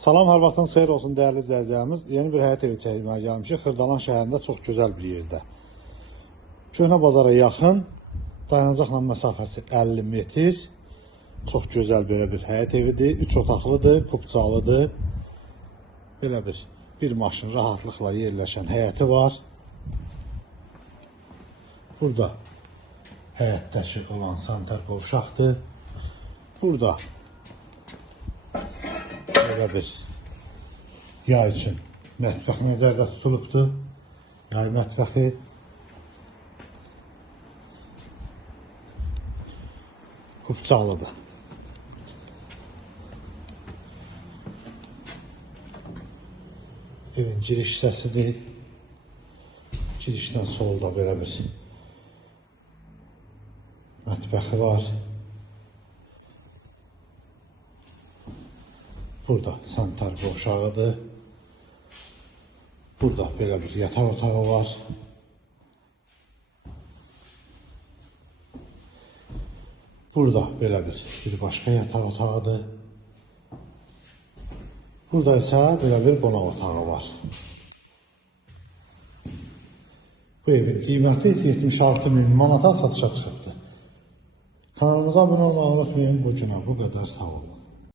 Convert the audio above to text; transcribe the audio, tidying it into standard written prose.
Salam, hər vaxtın xeyir olsun dəyərli izləyicilərimiz. Yeni bir həyət evi çəkməyə gəlmişik. Xırdalan şəhərində çox gözəl bir yerdə. Köhnə bazara yaxın, dayanacaqla məsafəsi 50 metr. Çox gözəl belə bir həyət evidir. 3 otaqlıdır, kubcalıdır. Belə bir maşın rahatlıqla yerləşən həyəti var. Burada həyətdəki olan sanitar qovşaqdır. Burada belə bir yay üçün mətbəx nəzərdə tutulubdur. Yay mətbəxi. Kubcalıdır. Evin giriş hissəsidir. Girişdən solda belə bir mətbəxi var. Burada sanitar qovşağıdır. Burada belə bir yataq otağı var. Burada belə bir başqa yataq otağıdır. Burada isə belə bir qonaq otağı var. Bu evin qiyməti 76.000 manata satışa çıxıbdır. Kanalımıza abunə olmayı unutmayın. Bu günə bu qədər, sağ olun.